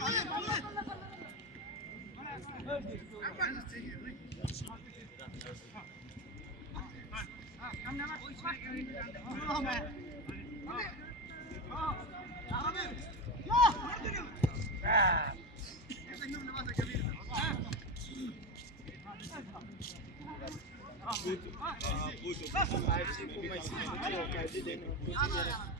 Muito. Ah, muito. Ah, muito. Ah, muito. Ah, muito. Ah, muito.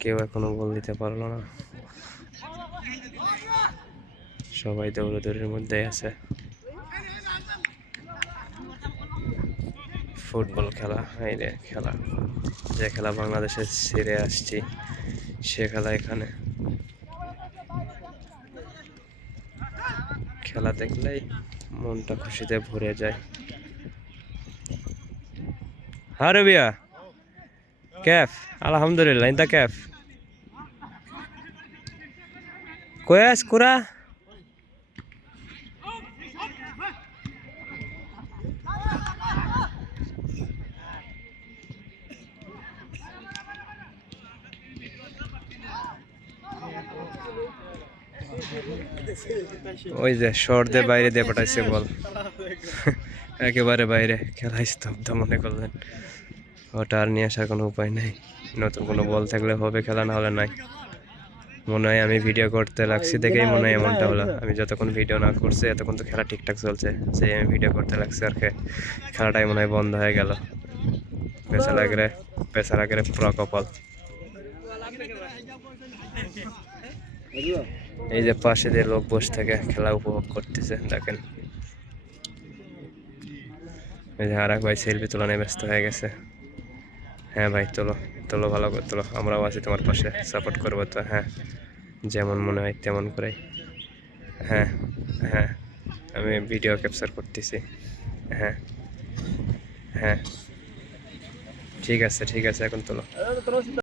কেউ এখনও গোল দিতে পারল না। সবাই দৌড়দৌড়ির মধ্যে আছে। ফুটবল খেলা, এই রে খেলা। যে খেলা বাংলাদেশে ছেড়ে আসছি, সে খেলা এখানে। খেলা দেখলেই মনটা খুশিতে ভরে যায়। হ্যাঁ রবিয়া ক্যাফ আলহামদুলিল্লাহ, ইন্দা ক্যাফ কয়াস, কুরা? ওই যে শর্ট বাইরে দিয়ে পাঠাইছে বল। একেবারে বাইরে খেলাই স্তব্ধ মনে করলেন। ওটা আর নিয়ে আসার কোনো উপায় নেই। নতুন কোনো বল থাকলে হবে, খেলা না হলে নাই। মনে হয় আমি ভিডিও করতে লাগছি দেখেই মনে হয় এমনটা হলো। আমি যতক্ষণ ভিডিও না করছি, এতক্ষণ তো খেলা ঠিকঠাক চলছে। সেই আমি ভিডিও করতে লাগছি আর খেলাটাই মনে হয় বন্ধ হয়ে গেল। পেশা লাগরে পেশা লাগরে পুরো কপাল। এই যে পাশে যে লোক বসে থাকে, খেলা উপভোগ করতেছে, দেখেন। এই যে আর এক ভাই সেলফি তোলা নিয়ে ব্যস্ত হয়ে গেছে। হ্যাঁ ভাই, তোলো তোলো ভালো করে, তোলো। আমরাও আছি তোমার পাশে সাপোর্ট করব তো হ্যাঁ। যেমন মনে হয় তেমন করে হ্যাঁ হ্যাঁ আমি ভিডিও ক্যাপচার করতেছি। হ্যাঁ হ্যাঁ। ঠিক আছে ঠিক আছে, এখন তোলো।